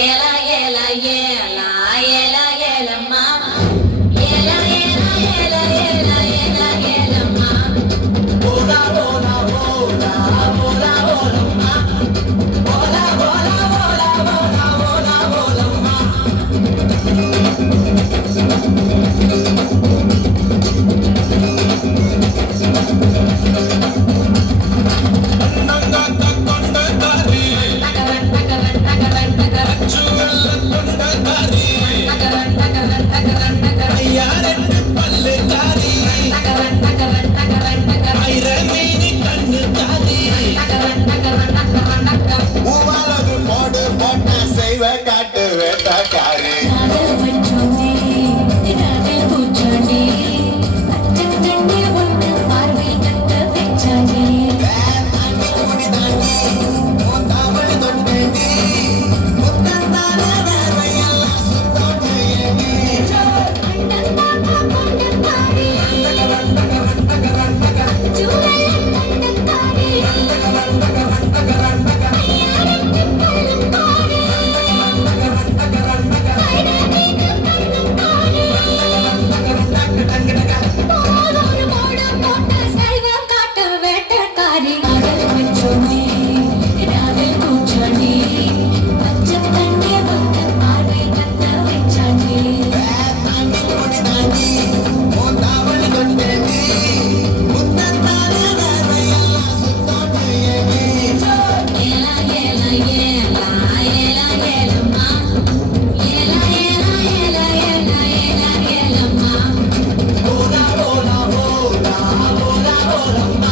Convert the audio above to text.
ஏல ஏல ஏல ஏல ஏலம்மா ஏல ஏல ஏல ஏல ஏல ஏலம்மா ஓலா ஓலா ஓலா ஓலா ஓலம்மா ஓலா ஓலா ஓலா ஓலா ஓலா ஓலம்மா காட்டு வேட்டக்காரி Hola, hola, hola, hola, hola.